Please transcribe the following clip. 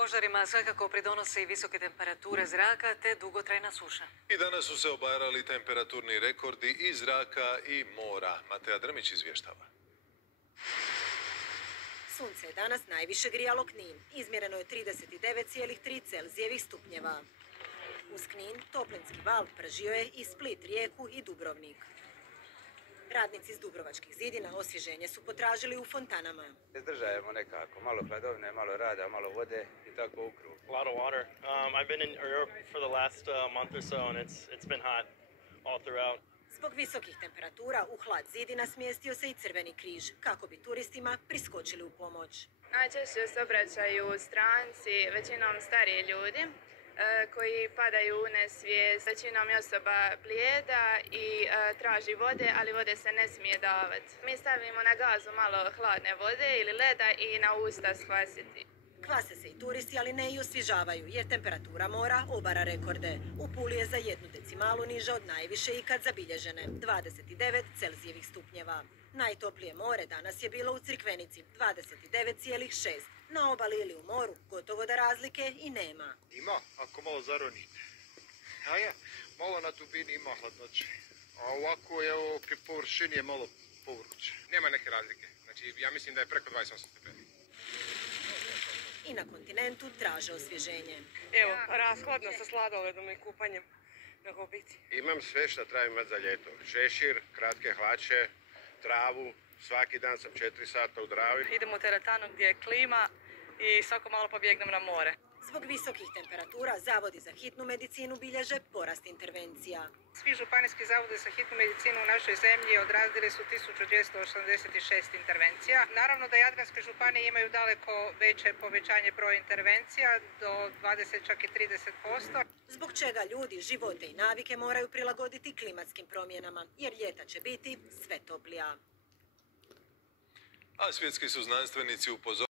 Požarima svakako pridonose i visoke temperature zraka te dugotrajna suša. I danas su se obarali temperaturni rekordi i zraka i mora. Mateja Drmić izvještava. Sunce je danas najviše grijalo Knin. Izmjereno je 39,3 Celzijevih stupnjeva. Uz Knin toplinski val pržio je i Split, Rijeku i Dubrovnik. Radnici iz Dubrovačkih zidina osvježenje su potražili u fontanama. Izdržajemo nekako, malo hladovine, malo rada, malo vode i tako u krug. A lot of water. I've been in Europe for the last month or so and it's been hot all throughout. Zbog visokih temperatura u hlad zidina smjestio se i Crveni križ kako bi turistima priskočili u pomoć. Najčešće se obraćaju stranci, većinom stariji ljudi koji padaju u nesvijest. Većinom je osoba blijeda i traži vode, ali vode se ne smije davati. Mi stavimo na gazu malo hladne vode ili leda i na usta skvasiti. Kvase se i turisti, ali ne i osvježavaju, jer temperatura mora obara rekorde. U Puli je za 1 decimalu niža od najviše ikad zabilježene, 29 Celzijevih stupnjeva. Najtoplije more danas je bilo u Crikvenici, 29,6. Na obali ili u moru gotovo da razlike i nema. Ima, ako malo zaronite. A je, malo na dubini ima hladnoće. A ovako je ovo pri površini je malo povruće. Nema neke razlike. Znači, ja mislim da je preko 28 stepeni. I na kontinentu traže osvježenje. Evo, rashladno sa sladoledom i kupanjem na Gobici. Imam sve što trebam imati za ljeto. Šešir, kratke hlače, travu. Svaki dan sam 4 sata u Dravi. Idemo teretanom gdje je klima i svako malo pobjegnem na more. Zbog visokih temperatura zavodi za hitnu medicinu bilježe porast intervencija. Svi županijski zavodi za hitnu medicinu u našoj zemlji odradili su 1286 intervencija. Naravno da Jadranske županije imaju daleko veće povećanje broja intervencija, do 20 čak i 30%. Zbog čega ljudi živote i navike moraju prilagoditi klimatskim promjenama, jer ljeta će biti sve toplija. A svjetski su znanstvenici upozorili